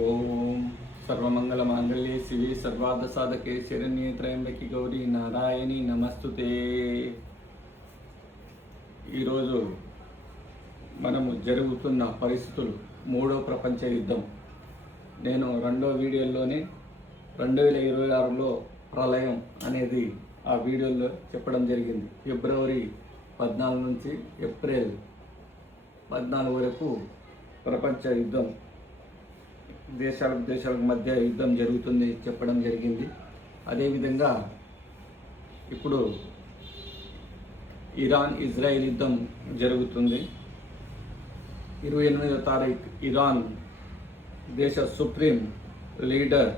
ఓం సర్వమంగళమాంగళ్యే శివే సర్వార్థసాధకే శరణ్యే త్రయంబకి గౌరీ నారాయణి నమస్తుతే. ఈరోజు మనము జరుగుతున్న పరిస్థితులు మూడో ప్రపంచ యుద్ధం. నేను రెండో వీడియోలోనే 2026లో ప్రళయం అనేది ఆ వీడియోలో చెప్పడం జరిగింది. ఫిబ్రవరి 14 నుంచి ఏప్రిల్ 14 వరకు ప్రపంచ యుద్ధం, దేశాలకు మధ్య యుద్ధం జరుగుతుంది చెప్పడం జరిగింది. అదేవిధంగా ఇప్పుడు ఇరాన్ ఇజ్రాయెల్ యుద్ధం జరుగుతుంది. 28వ తారీఖు ఇరాన్ దేశ సుప్రీం లీడర్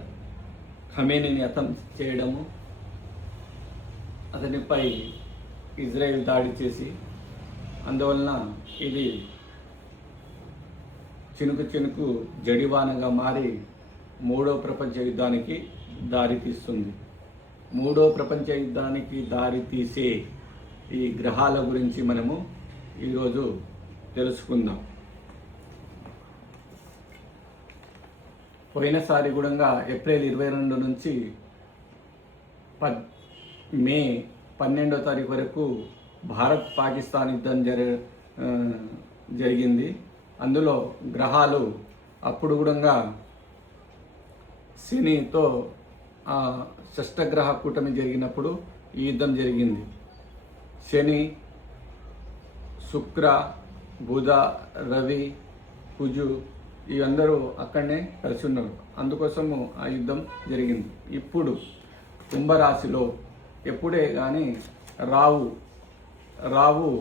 ఖమేనీని హతం చేయడము, అతనిపై ఇజ్రాయెల్ దాడి చేసి, అందువలన ఇది చినుకు చినుకు జడివానగా మారి మూడో ప్రపంచ యుద్ధానికి దారితీస్తుంది. మూడో ప్రపంచ యుద్ధానికి దారితీసే ఈ గ్రహాల గురించి మనము ఈరోజు తెలుసుకుందాం. పోయినసారి కూడా ఏప్రిల్ 22 నుంచి మే 12వ తారీఖు వరకు భారత్ పాకిస్తాన్ యుద్ధం జరిగింది. అందులో గ్రహాలు అప్పుడు కూడా శనితో షష్టగ్రహ కూటమి జరిగినప్పుడు ఈ యుద్ధం జరిగింది. శని, శుక్ర, బుధ, రవి, కుజు ఇవందరూ అక్కడనే కలిసి ఉన్నారు. అందుకోసము ఆ యుద్ధం జరిగింది. ఇప్పుడు కుంభరాశిలో ఎప్పుడే కానీ రావు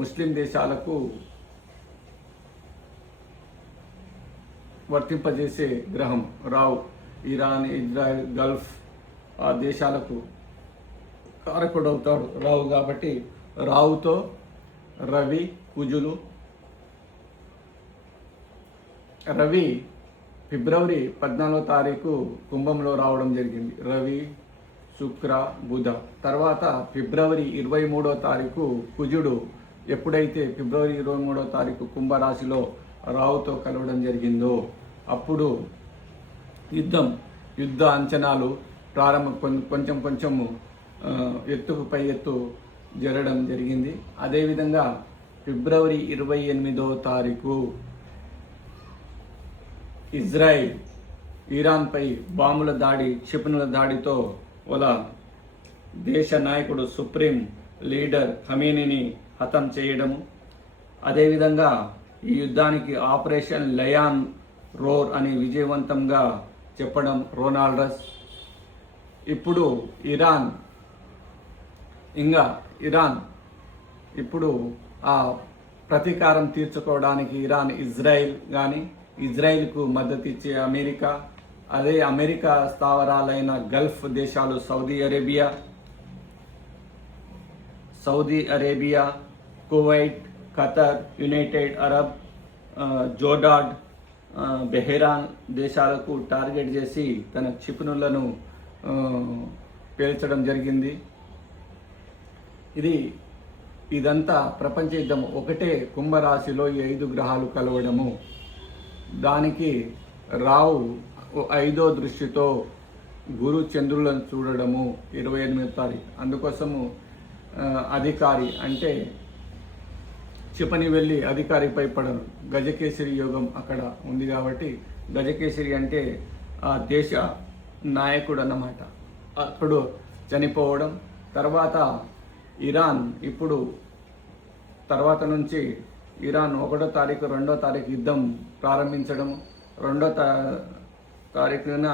ముస్లిం దేశాలకు వర్తింపజేసే గ్రహం రావు. ఇరాన్, ఇజ్రాయెల్, గల్ఫ్ ఆ దేశాలకు కారకుడవుతాడు రావు. కాబట్టి రావుతో రవి, కుజులు. రవి ఫిబ్రవరి 14వ తారీఖు కుంభంలో రావడం జరిగింది. రవి, శుక్ర, బుధ. తర్వాత ఫిబ్రవరి 23వ తారీఖు కుజుడు ఎప్పుడైతే ఫిబ్రవరి 23వ తారీఖు కుంభరాశిలో రావుతో కలవడం జరిగిందో అప్పుడు యుద్ధ అంచనాలు కొంచెం ఎత్తుకు పై ఎత్తు జరగడం జరిగింది. అదేవిధంగా ఫిబ్రవరి 28వ తారీఖు ఇజ్రాయిల్ ఇరాన్పై బాంబుల దాడి, క్షిపణుల దాడితో వాళ్ళ దేశ నాయకుడు సుప్రీం లీడర్ ఖమేనీని హతం చేయడము. అదేవిధంగా ఈ యుద్ధానికి ఆపరేషన్ లయాన్ రోర్ అని విజయవంతంగా చెప్పడం రొనాల్డస్. ఇప్పుడు ఇరాన్ ఇప్పుడు ఆ ప్రతీకారం తీర్చుకోవడానికి ఇజ్రాయిల్కు మద్దతు ఇచ్చే అమెరికా, అదే అమెరికా స్థావరాలైన గల్ఫ్ దేశాలు Saudi Arabia, Kuwait, Qatar, United Arab, Jordan, Bahrain దేశాలకు టార్గెట్ చేసి తన క్షిపణులను పేల్చడం జరిగింది. ఇదంతా ప్రపంచ యుద్ధం. ఒకటే కుంభరాశిలో ఈ 5 గ్రహాలు కలవడము, దానికి రావు 5వ దృష్టితో గురు చంద్రులను చూడడము 28వ తారీఖు. అందుకోసము అధికారి అంటే క్షిపణి వెళ్ళి అధికారిపై పడను. గజకేసరి యోగం అక్కడ ఉంది కాబట్టి గజకేసరి అంటే ఆ దేశ నాయకుడు అన్నమాట. అప్పుడు చనిపోవడం. తర్వాత ఇరాన్ ఇప్పుడు తర్వాత నుంచి ఇరాన్ 1వ తారీఖు 2వ తారీఖు యుద్ధం ప్రారంభించడం. 2వ తారీఖున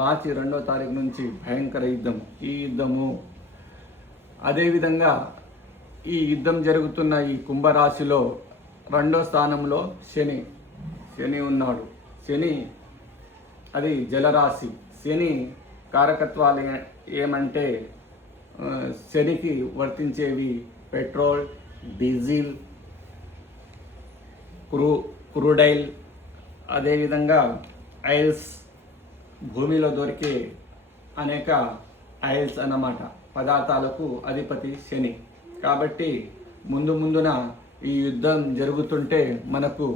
మార్చి 2వ తారీఖు నుంచి భయంకర యుద్ధము. అదేవిధంగా ఈ యుద్ధం జరుగుతున్న ఈ కుంభరాశిలో 2వ స్థానంలో శని ఉన్నాడు. శని అది జలరాశి. శని కారకత్వాలు ఏమంటే శనికి వర్తించేవి పెట్రోల్, డీజిల్, క్రూడైల్, అదేవిధంగా ఆయిల్స్, భూమిలో దొరికే అనేక ఆయిల్స్ అన్నమాట పదార్థాలకు అధిపతి శని. కాబట్టి ముందున ఈ యుద్ధం జరుగుతుంటే మనకు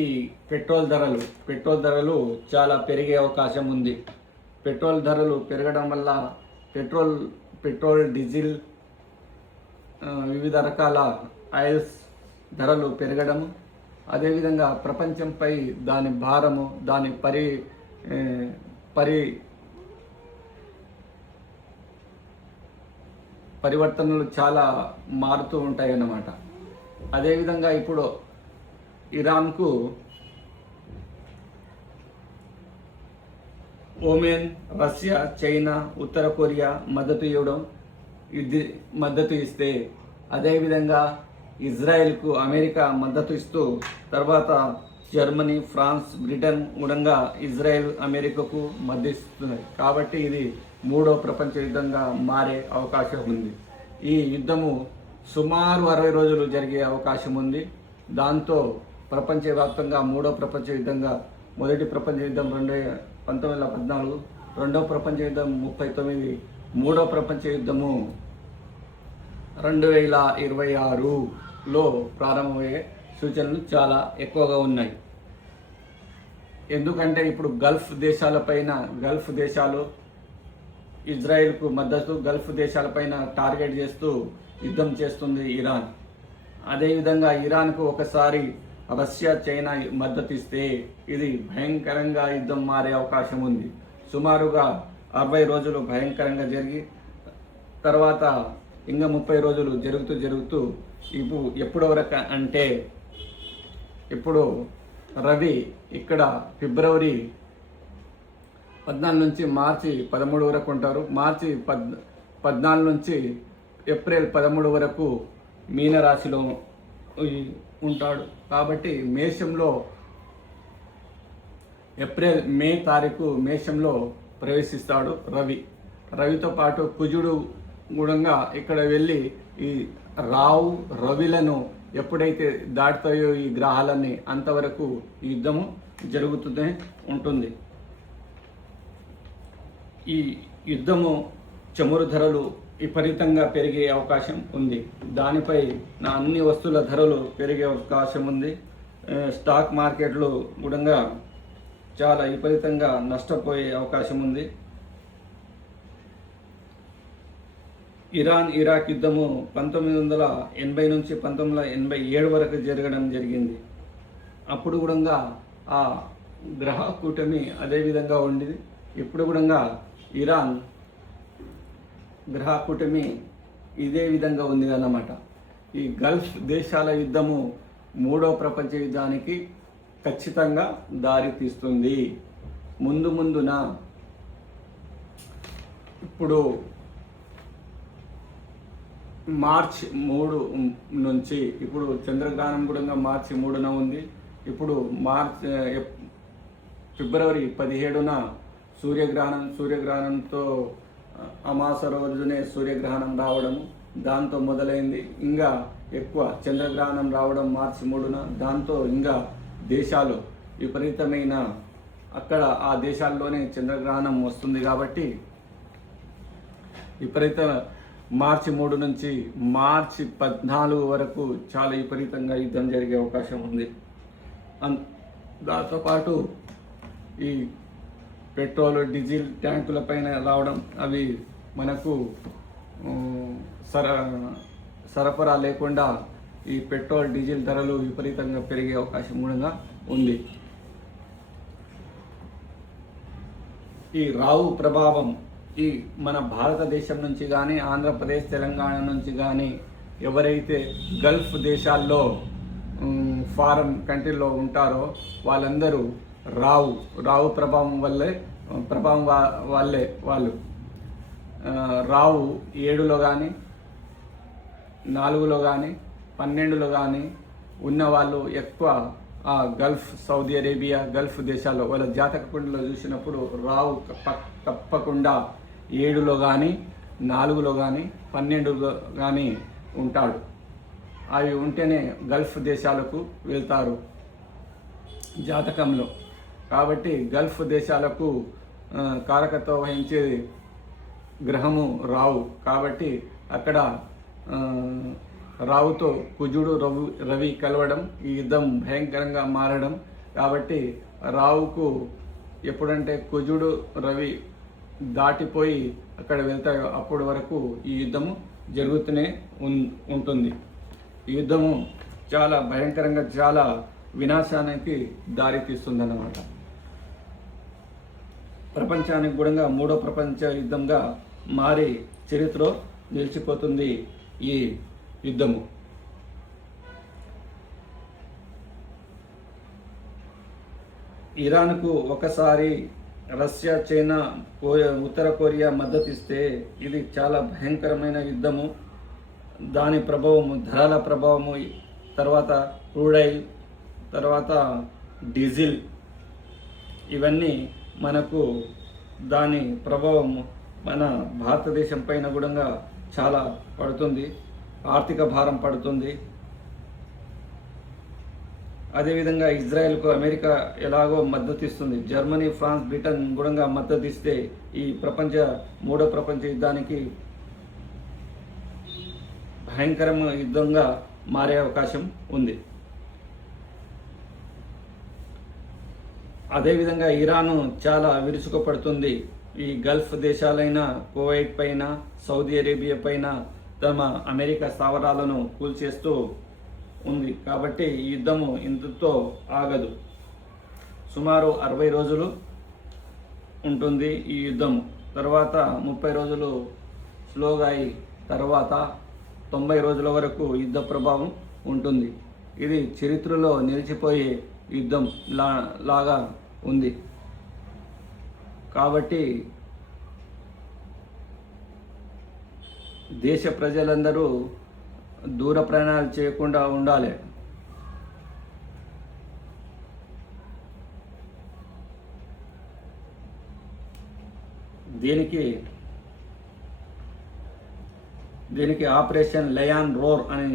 ఈ పెట్రోల్ ధరలు చాలా పెరిగే అవకాశం ఉంది. పెట్రోల్ ధరలు పెరగడం వల్ల పెట్రోల్ డీజిల్ వివిధ రకాల ఆయిల్స్ ధరలు పెరగడం, అదేవిధంగా ప్రపంచంపై దాని భారము, దాని పరివర్తనలు చాలా మారుతూ ఉంటాయి అన్నమాట. అదేవిధంగా ఇప్పుడు ఇరాన్కు ఒమేన్, రష్యా, చైనా, ఉత్తర కొరియా మద్దతు ఇస్తే, అదేవిధంగా ఇజ్రాయెల్కు అమెరికా మద్దతు ఇస్తూ, తర్వాత జర్మనీ, ఫ్రాన్స్, బ్రిటన్ కూడా ఇజ్రాయెల్ అమెరికాకు మద్దతిస్తున్నాయి. కాబట్టి ఇది మూడో ప్రపంచ యుద్ధంగా మారే అవకాశం ఉంది. ఈ యుద్ధము సుమారు 60 రోజులు జరిగే అవకాశం ఉంది. దాంతో ప్రపంచవ్యాప్తంగా మూడో ప్రపంచ యుద్ధంగా, మొదటి ప్రపంచ యుద్ధం 1914, రెండో ప్రపంచ యుద్ధం 1939, మూడో ప్రపంచ యుద్ధము 2026లో ప్రారంభమయ్యే సూచనలు చాలా ఎక్కువగా ఉన్నాయి. ఎందుకంటే ఇప్పుడు గల్ఫ్ దేశాలు ఇజ్రాయెల్కు మద్దతు, గల్ఫ్ దేశాలపైన టార్గెట్ చేస్తూ యుద్ధం చేస్తుంది ఇరాన్. అదేవిధంగా ఇరాన్కు ఒకసారి రష్యా, చైనా మద్దతు ఇస్తే ఇది భయంకరంగా యుద్ధం మారే అవకాశం ఉంది. సుమారుగా 60 రోజులు భయంకరంగా జరిగి, తర్వాత ఇంకా 30 రోజులు జరుగుతూ ఎప్పుడు వరకు అంటే, ఇప్పుడు రవి ఇక్కడ ఫిబ్రవరి 14 నుంచి మార్చి 13 వరకు ఉంటారు. మార్చి 14 నుంచి ఏప్రిల్ 13 వరకు మీనరాశిలో ఉంటాడు. కాబట్టి మే తారీఖు మేషంలో ప్రవేశిస్తాడు రవితో పాటు కుజుడు కూడా ఇక్కడ వెళ్ళి ఈ రవిలను ఎప్పుడైతే దాటుతాయో ఈ గ్రహాలన్నీ, అంతవరకు ఈ యుద్ధము జరుగుతూనే ఉంటుంది. ఈ యుద్ధము చమురు ధరలు విపరీతంగా పెరిగే అవకాశం ఉంది. దానిపై అన్ని వస్తువుల ధరలు పెరిగే అవకాశం ఉంది. స్టాక్ మార్కెట్లు కూడా చాలా విపరీతంగా నష్టపోయే అవకాశం ఉంది. ఇరాక్ యుద్ధము 1980 నుంచి 1987 వరకు జరిగింది. అప్పుడు కూడా ఆ గ్రహ కూటమి అదే విధంగా ఉండేది. ఇప్పుడు కూడా ఇరాన్ గ్రహ కూటమి ఇదే విధంగా ఉంది అన్నమాట. ఈ గల్ఫ్ దేశాల యుద్ధము మూడో ప్రపంచ యుద్ధానికి ఖచ్చితంగా దారి తీస్తుంది. ముందున ఇప్పుడు మార్చి 3 నుంచి, ఇప్పుడు చంద్రగ్రహణం కూడా మార్చి 3న ఉంది. ఇప్పుడు ఫిబ్రవరి 17న సూర్యగ్రహణంతో అమాస రోజునే సూర్యగ్రహణం రావడం, దాంతో మొదలైంది. ఇంకా ఎక్కువ చంద్రగ్రహణం రావడం మార్చి 3న. దాంతో ఇంకా దేశాలు విపరీతమైన, అక్కడ ఆ దేశాల్లోనే చంద్రగ్రహణం వస్తుంది. కాబట్టి మార్చి 3 నుంచి మార్చి 14 వరకు చాలా విపరీతంగా యుద్ధం జరిగే అవకాశం ఉంది. దాంతోపాటు ఈ పెట్రోల్, డీజిల్ ట్యాంకుల పైన రావడం, అవి మనకు సరఫరా లేకుండా ఈ పెట్రోల్, డీజిల్ ధరలు విపరీతంగా పెరిగే అవకాశం కూడా ఉంది. ఈ రావు ప్రభావం ఈ మన భారతదేశం నుంచి కానీ, ఆంధ్రప్రదేశ్, తెలంగాణ నుంచి కానీ ఎవరైతే గల్ఫ్ దేశాల్లో ఫారెన్ కంట్రీలో ఉంటారో వాళ్ళందరూ రావు ప్రభావం వాళ్ళే రావు 7లో కానీ, 4లో కానీ, 12లో కానీ ఉన్నవాళ్ళు ఎక్కువ ఆ గల్ఫ్, సౌదీ అరేబియా, గల్ఫ్ దేశాల్లో వాళ్ళ జాతక కుండలో చూసినప్పుడు రావు తప్పకుండా 7లో కానీ, 4లో కానీ, 12లో కానీ ఉంటాడు. అవి ఉంటేనే గల్ఫ్ దేశాలకు వెళ్తారు జాతకంలో. కాబట్టి గల్ఫ్ దేశాలకు కారకత్వం వహించే గ్రహము రావు. కాబట్టి అక్కడ రావుతో కుజుడు, రవి కలవడం, ఈ యుద్ధం భయంకరంగా మారడం కాబట్టి రావుకు ఎప్పుడంటే కుజుడు రవి దాటిపోయి అక్కడ వెళ్తాయో అప్పటి వరకు ఈ యుద్ధము జరుగుతూనే ఉంటుంది. ఈ యుద్ధము చాలా భయంకరంగా, చాలా వినాశానికి దారి తీస్తుందన్నమాట. ప్రపంచానికి కూడా మూడో ప్రపంచ యుద్ధంగా మారి చరిత్రలో నిలిచిపోతుంది ఈ యుద్ధము. ఇరాన్కు ఒకసారి రష్యా, చైనా, ఉత్తర కొరియా మద్దతు ఇస్తే ఇది చాలా భయంకరమైన యుద్ధము. దాని ప్రభావము, ధరల ప్రభావము, తర్వాత క్రూడ్ ఆయిల్, తర్వాత డీజిల్, ఇవన్నీ మనకు దాని ప్రభావం మన భారతదేశం పైన కూడా చాలా పడుతుంది, ఆర్థిక భారం పడుతుంది. అదేవిధంగా ఇజ్రాయెల్కు అమెరికా ఎలాగో మద్దతు ఇస్తుంది, జర్మనీ, ఫ్రాన్స్, బ్రిటన్ కూడా మద్దతు ఇస్తే ఈ మూడో ప్రపంచ యుద్ధానికి భయంకరమైన యుద్ధంగా మారే అవకాశం ఉంది. అదేవిధంగా ఇరాను చాలా విరుచుకుపడుతుంది. ఈ గల్ఫ్ దేశాలైన కువైట్ పైన, సౌదీ అరేబియా పైన తమ అమెరికా స్థావరాలను కూల్చేస్తూ ఉంది. కాబట్టి ఈ యుద్ధము ఇంతతో ఆగదు. సుమారు 60 రోజులు ఉంటుంది ఈ యుద్ధం. తర్వాత 30 రోజులు స్లోగా అయి తర్వాత 90 రోజుల వరకు యుద్ధ ప్రభావం ఉంటుంది. ఇది చరిత్రలో నిలిచిపోయే యుద్ధం లాగా ఉంది. కాబట్టి దేశ ప్రజలందరూ దూర ప్రయాణాలు చేయకుండా ఉండాలి. దీనికి ఆపరేషన్ లయన్ రోర్ అని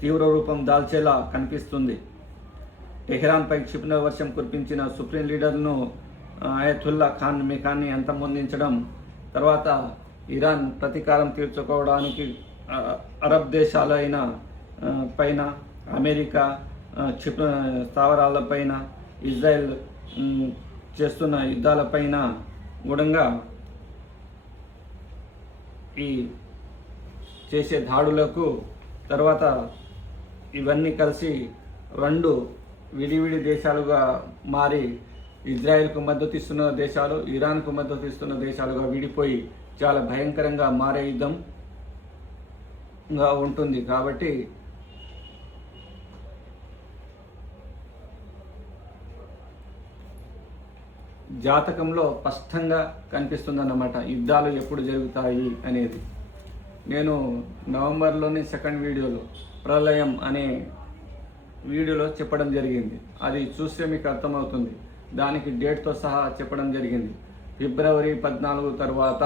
తీవ్ర రూపం దాల్చేలా కనిపిస్తుంది. టెహ్రాన్పై క్షిపణి వర్షం కురిపించిన సుప్రీం లీడర్ను అయతుల్లా ఖాన్ మిఖాన్ని అంతమొందించడం, తర్వాత ఇరాన్ ప్రతీకారం తీర్చుకోవడానికి అరబ్ దేశాలైన పైన, అమెరికా స్థావరాలపైన, ఇజ్రాయెల్ చేస్తున్న యుద్ధాలపైన కూడా ఈ చేసే దాడులకు తర్వాత ఇవన్నీ కలిసి రెండు విడివిడి దేశాలుగా మారి ఇజ్రాయెల్కు మద్దతు ఇస్తున్న దేశాలు, ఇరాన్కు మద్దతు ఇస్తున్న దేశాలుగా విడిపోయి చాలా భయంకరంగా మారే యుద్ధంగా ఉంటుంది. కాబట్టి జాతకంలో స్పష్టంగా కనిపిస్తుందన్నమాట యుద్ధాలు ఎప్పుడు జరుగుతాయి అనేది. నేను నవంబర్లోని సెకండ్ వీడియోలో ప్రళయం అనే వీడియోలో చెప్పడం జరిగింది. అది చూస్తే మీకు అర్థమవుతుంది. దానికి డేట్తో సహా చెప్పడం జరిగింది. ఫిబ్రవరి 14 తర్వాత,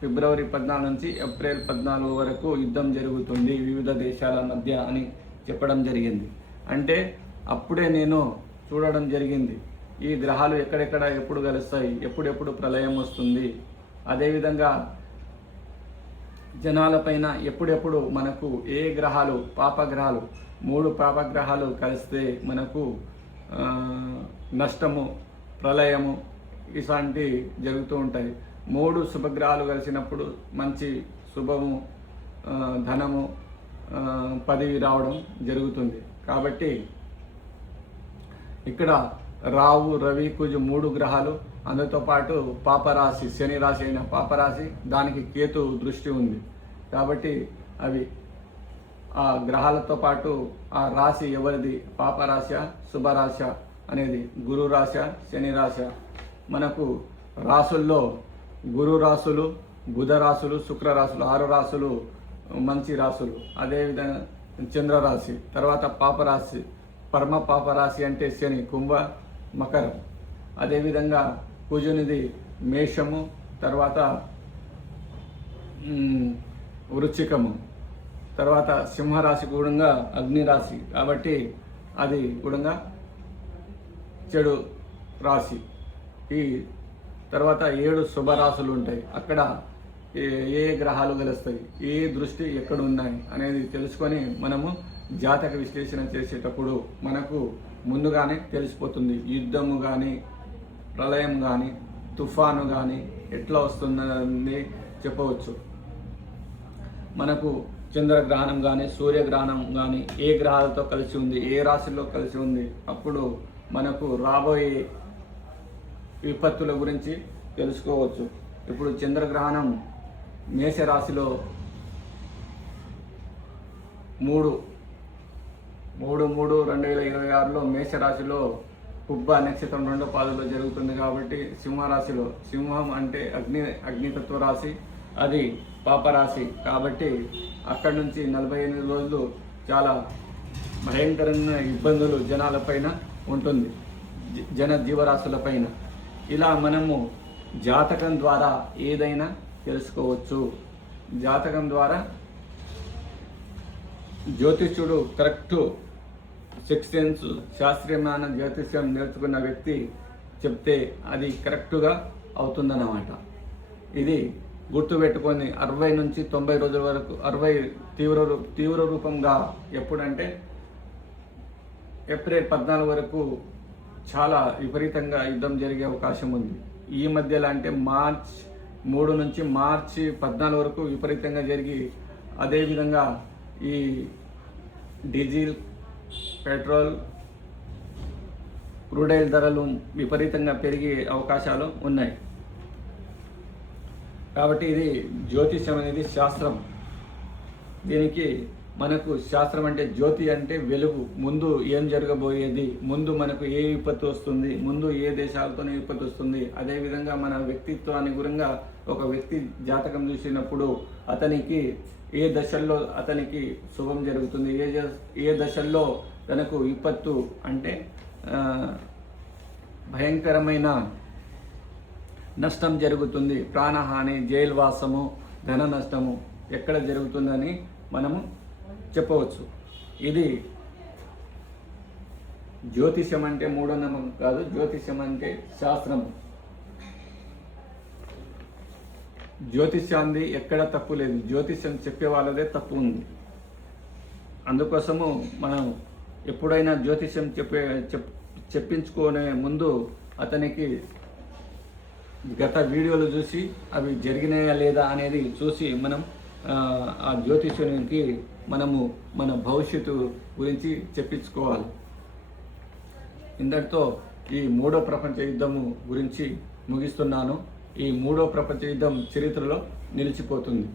ఫిబ్రవరి 14 నుంచి ఏప్రిల్ 14 వరకు యుద్ధం జరుగుతుంది వివిధ దేశాల మధ్య అని చెప్పడం జరిగింది. అంటే అప్పుడే నేను చూడడం జరిగింది ఈ గ్రహాలు ఎక్కడెక్కడ ఎప్పుడు కలుస్తాయి, ఎప్పుడెప్పుడు ప్రళయం వస్తుంది, అదేవిధంగా జనాలపైన ఎప్పుడెప్పుడు మనకు ఏ గ్రహాలు, పాపగ్రహాలు, 3 పాపగ్రహాలు కలిస్తే మనకు నష్టము, ప్రళయము ఇలాంటి జరుగుతూ ఉంటాయి. 3 శుభగ్రహాలు కలిసినప్పుడు మంచి శుభము, ధనము, పదవి రావడం జరుగుతుంది. కాబట్టి ఇక్కడ రావు, రవి, కుజు 3 గ్రహాలు, అందుతో పాటు పాపరాశి, శని రాశి అయిన పాపరాశి, దానికి కేతు దృష్టి ఉంది. కాబట్టి అవి ఆ గ్రహాలతో పాటు ఆ రాశి ఎవరిది, పాపరాశ, శుభరాశ అనేది గురు రాశ, శని రాశ. మనకు రాసుల్లో గురు రాశులు, బుధ రాశులు, శుక్ర రాశులు 6 రాశులు మంచి రాశులు. అదేవిధంగా చంద్రరాశి, తర్వాత పాపరాశి, పరమ పాపరాశి అంటే శని, కుంభ, మకరం. అదేవిధంగా కుజునిది మేషము, తర్వాత వృశ్చికము, తర్వాత సింహరాశి కూడా అగ్నిరాశి. కాబట్టి అది కూడా చెడు రాశి. ఈ తర్వాత 7 శుభరాశులు ఉంటాయి. అక్కడ ఏ గ్రహాలు కలుస్తాయి, ఏ దృష్టి ఎక్కడ ఉన్నాయి అనేది తెలుసుకొని మనము జాతక విశ్లేషణ చేసేటప్పుడు మనకు ముందుగానే తెలిసిపోతుంది. యుద్ధము కానీ, ప్రళయం కానీ, తుఫాను కానీ ఎట్లా వస్తుందని చెప్పవచ్చు. మనకు చంద్రగ్రహణం కానీ, సూర్యగ్రహణం కానీ ఏ గ్రహాలతో కలిసి ఉంది, ఏ రాశిలో కలిసి ఉంది, అప్పుడు మనకు రాబోయే విపత్తుల గురించి తెలుసుకోవచ్చు. ఇప్పుడు చంద్రగ్రహణం మేషరాశిలో 3/3/2026లో మేషరాశిలో పుబ్బ నక్షత్రం 2వ పాదంలో జరుగుతుంది. కాబట్టి సింహరాశిలో, సింహం అంటే అగ్నితత్వ రాశి, అది పాపరాశి. కాబట్టి అక్కడి నుంచి 48 రోజులు చాలా భయంకరమైన ఇబ్బందులు జనాలపైన ఉంటుంది, జీవరాశులపైన. ఇలా మనము జాతకం ద్వారా ఏదైనా తెలుసుకోవచ్చు. జాతకం ద్వారా జ్యోతిష్యుడు కరెక్ట్ సిక్స్త్ సెన్స్, శాస్త్రీయమైన జ్యోతిష్యం నేర్చుకున్న వ్యక్తి చెప్తే అది కరెక్టుగా అవుతుందన్నమాట. ఇది గుర్తుపెట్టుకొని 60 నుంచి 90 రోజుల వరకు, 60 తీవ్ర రూపంగా ఎప్పుడంటే ఏప్రిల్ 14 వరకు చాలా విపరీతంగా యుద్ధం జరిగే అవకాశం ఉంది. ఈ మధ్యలో అంటే మార్చ్ 3 నుంచి మార్చి 14 వరకు విపరీతంగా జరిగి, అదేవిధంగా ఈ డీజిల్, పెట్రోల్, క్రూడ్ ఆయిల్ ధరలు విపరీతంగా పెరిగే అవకాశాలు ఉన్నాయి. కాబట్టి ఇది జ్యోతిష్యం అనేది శాస్త్రం. దీనికి మనకు శాస్త్రం అంటే జ్యోతి అంటే వెలుగు, ముందు ఏం జరగబోయేది, ముందు మనకు ఏ విపత్తు వస్తుంది, ముందు ఏ దేశాలతోనే విపత్తు వస్తుంది. అదేవిధంగా మన వ్యక్తిత్వాన్ని గురంగా ఒక వ్యక్తి జాతకం చూసినప్పుడు అతనికి ఏ దశల్లో అతనికి శుభం జరుగుతుంది, ఏ దశల్లో తనకు విపత్తు అంటే భయంకరమైన నష్టం జరుగుతుంది, ప్రాణహాని, జైలువాసము, ధన నష్టము ఎక్కడ జరుగుతుందని మనము చెప్పవచ్చు. ఇది జ్యోతిష్యం అంటే మూఢనమ్మకం కాదు, జ్యోతిష్యం అంటే శాస్త్రం. జ్యోతిష్యాన్ని ఎక్కడ తప్పు లేదు, జ్యోతిష్యం చెప్పే వాళ్ళదే తప్పు ఉంది. అందుకోసము మనం ఎప్పుడైనా జ్యోతిష్యం చెప్పించుకునే ముందు అతనికి గత వీడియోలు చూసి అవి జరిగినాయా లేదా అనేది చూసి మనం ఆ జ్యోతిష్యునికి మనము మన భవిష్యత్తు గురించి చెప్పించుకోవాలి. ఇంతటితో ఈ 3వ ప్రపంచ యుద్ధము గురించి ముగిస్తున్నాను. ఈ 3వ ప్రపంచ యుద్ధం చరిత్రలో నిలిచిపోతుంది.